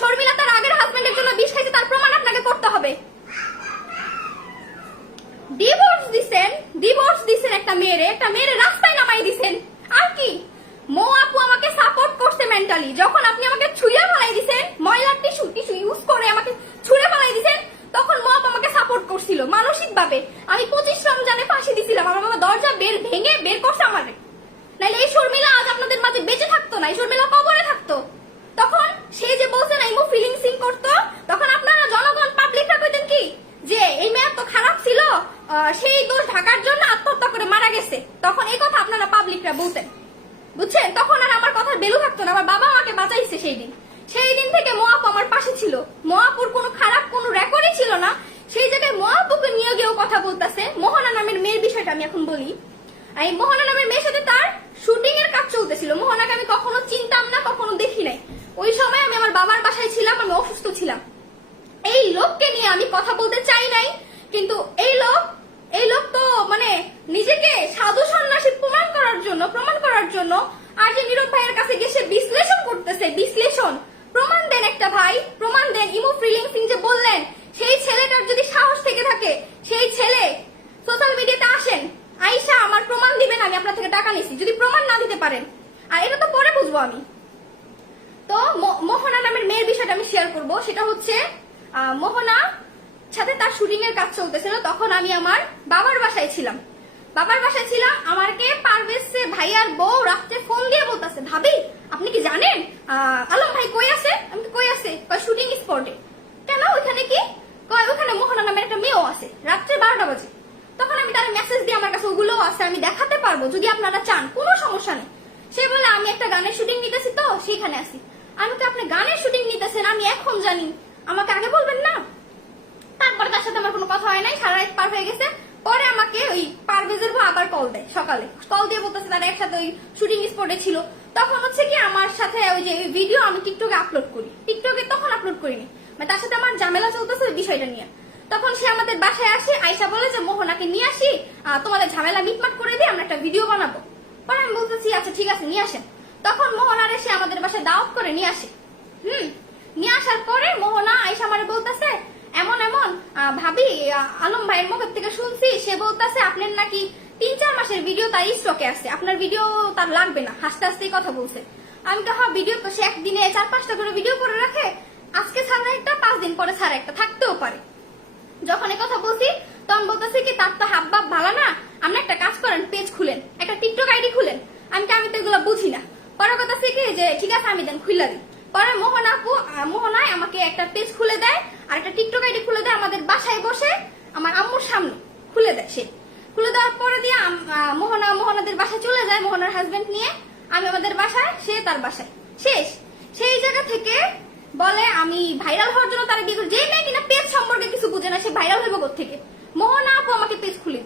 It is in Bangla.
শর্মিলা তার আগের হাজবেন্ডের জন্য বিষ খাইছে, তার প্রমাণ আপনাকে করতে হবে। ডিভোর্স দিছেন ডিভোর্স দিছেন একটা মেয়েরে একটা মেয়েরে রাস্তায় নামাই দিছেন। আর কি? মো আপু আমাকে সাপোর্ট করছে মেন্টালি যখন আপনি আমাকে ছুঁয়ে ফেলাই দিছেন, ময়লার টিস্যু টিস্যু ইউজ করে আমাকে ছুঁড়ে ফেলাই দিছেন, তখন মো আপু আমাকে সাপোর্ট করছিল মানসিক ভাবে আমি পঁচিশ রমজানে ফাঁসি দিছিলাম, আমার বাবা দরজা বের, ভেঙে বের করছে আমারে। নাইলে এই শর্মিলা আজ আপনাদের মাঝে বেঁচে থাকতো না, এই শর্মিলা কবরে থাকতো। করতো, তখন আপনারা জনগণ পাবলিকরা কইতেন কি? যে এই মেয়ে তো খারাপ ছিল সেই দোষ ঢাকার জন্য আত্মহত্যা করে মারা গেছে। তখন এই কথা আপনারা পাবলিকরা বলতেন। বুঝছেন? তখন আর আমার কথার বেলু থাকতো না, আমার বাবা আমাকে বাঁচাইছে সেই দিন। সেই দিন থেকে আমার পাশে ছিল। মোয়াপুর কোনো খারাপ কোনো রেকর্ডই ছিল না। সেই জায়গায় মোয়াপুকে নিয়ে গিয়েও কথা বলতেছে। মোহনা নামের মেয়ের বিষয়টা আমি এখন বলি। এই মোহনা নামের মেয়ের সাথে তার শুটিং এর কাজ চলতেছিল। মোহনাকে আমি কখনো চিনতাম না, কখনো দেখি নাই ওই সময় আমি আমার বাবার বাসায় ছিলাম আমি অসুস্থ ছিলাম এই লোককে নিয়ে আমি কথা বলতে চাই নাই। কিন্তু এই লোক এই লোক তো মানে নিজেকে সাধু সন্ন্যাসী প্রমাণ করার জন্য, প্রমাণ করার জন্য আর যে নীরব ভাইয়ের কাছে গিয়ে সে বিশ্লেষণ করতেছে, বিশ্লেষণ। প্রমাণ দেন একটা ভাই, প্রমাণ দেন ইমো ফ্রিলিং সিং যে বললেন, সেই ছেলেটার যদি সাহস থেকে থাকে, সেই ছেলে সোশ্যাল মিডিয়াতে আসেন, আইসা আমার প্রমাণ দিবেন, আমি আপনার থেকে টাকা নিছি। যদি প্রমাণ না দিতে পারেন, আর এটা তো পরে বুঝব আমি। তো মোহনা নামের মেয়ের বিষয়টা আমি শেয়ার করব, সেটা হচ্ছে মোহনা, সাথে তার শুটিং এর কাজ চলতেছিল, তখন আমি আমার বাবার বাসায় ছিলাম। বাবার বাসায় ছিলাম আমাকে পারভেজ সে ভাইয়ার বউ রাত্রে ফোন দিয়ে বলতেছে, ভাবি, আপনি কি জানেন? আলম ভাই কই আছে? আমি কই আছে? কয় শুটিং স্পটে কেন? ওইখানে কি? কয় ওখানে মোহনা নামের একটা মেয়েও আছে, রাত্রে বারোটা বাজে। তখন আমি তার মেসেজ দিয়ে আমার কাছে, ওগুলোও আছে, আমি দেখাতে পারব, যদি আপনারা চান, কোনো সমস্যা নেই। সে বলে, আমি একটা গানের শুটিং নিতেছি তো সেখানে আছি। আমি তো আপনি গানের শুটিং নিতেছেন, আমি এখন জানি। আমাকে আগে বলবেন না? তারপরে তার সাথে আমার কোনো কথা হয় নাই, সারা রাত পার হয়ে গেছে। পরে আমাকে ওই পারভেজের ভাই আবার কল দেয় সকালে। কল দিয়ে বলতেছে তারা একসাথে ওই শুটিং স্পটে ছিল। তখন হচ্ছে কি আমার সাথে ওই যে ভিডিও আমি টিকটকে আপলোড করি। টিকটকে তখন আপলোড করিনি। মানে তার সাথে আমার ঝামেলা চলতেছে ওই বিষয়টা নিয়ে। তখন সে আমাদের বাসায় আসে আয়সা বলে যে, মোহনাকে নিয়ে আসি তোমাদের ঝামেলা মিটমাট করে দিয়ে আমরা একটা ভিডিও বানাবো। পরে আমি বলতেছি আচ্ছা ঠিক আছে, নিয়ে আসেন। তখন মোহনার এসে আমাদের বাসায় দাওয়াত করে নিয়ে আসে। হুম আসার পরে মোহনা আয়সা আমারে বলতেছে, এমন এমন ভাবি আলম ভাইয়ের মুখের থেকে শুনছি, সে বলতেছে, আপনার নাকি তিন, চার মাসের ভিডিও তার স্টকে আছে, আপনার ভিডিও তার লাগবে না। হাসতে হাসতেই কথা বলছে। আমি তো হ্যাঁ ভিডিও তো সে একদিনে চার, পাঁচটা করে ভিডিও করে রাখে। আজকে ছাড়া একটা, পাঁচ দিন পরে ছাড়া একটা, থাকতেও পারে। যখন কথা বলছি, তখন বলতেছে কি, তার তো হাব ভাব ভালো না, আপনি একটা কাজ করেন পেজ খুলেন, একটা টিকটক আইডি খুলেন। আমি কি আমি তো এগুলো বুঝি না। পরে কথা কি, যে ঠিক আছে, আমি দেন খুলে দিই। পরে মোহন আপু মোহনায় আমাকে একটা পেজ খুলে দেয়, আর একটা টিকটক আইডি খুলে দেয় আমাদের বাসায় বসে, আমার আম্মুর সামনে খুলে দেয় সে। খুলে দেওয়ার পরে দিয়ে মোহনা, মোহনাদের বাসায় চলে যায়, মোহনার হাজবেন্ড নিয়ে। আমি আমাদের বাসায়, সে তার বাসায়। শেষ। সেই জায়গা থেকে বলে, আমি ভাইরাল হওয়ার জন্য তারা বিয়ে যে মেয়ে কিনা পেজ সম্পর্কে কিছু বুঝে না, সে ভাইরাল হইব থেকে মোহনা আপু আমাকে পেজ খুলে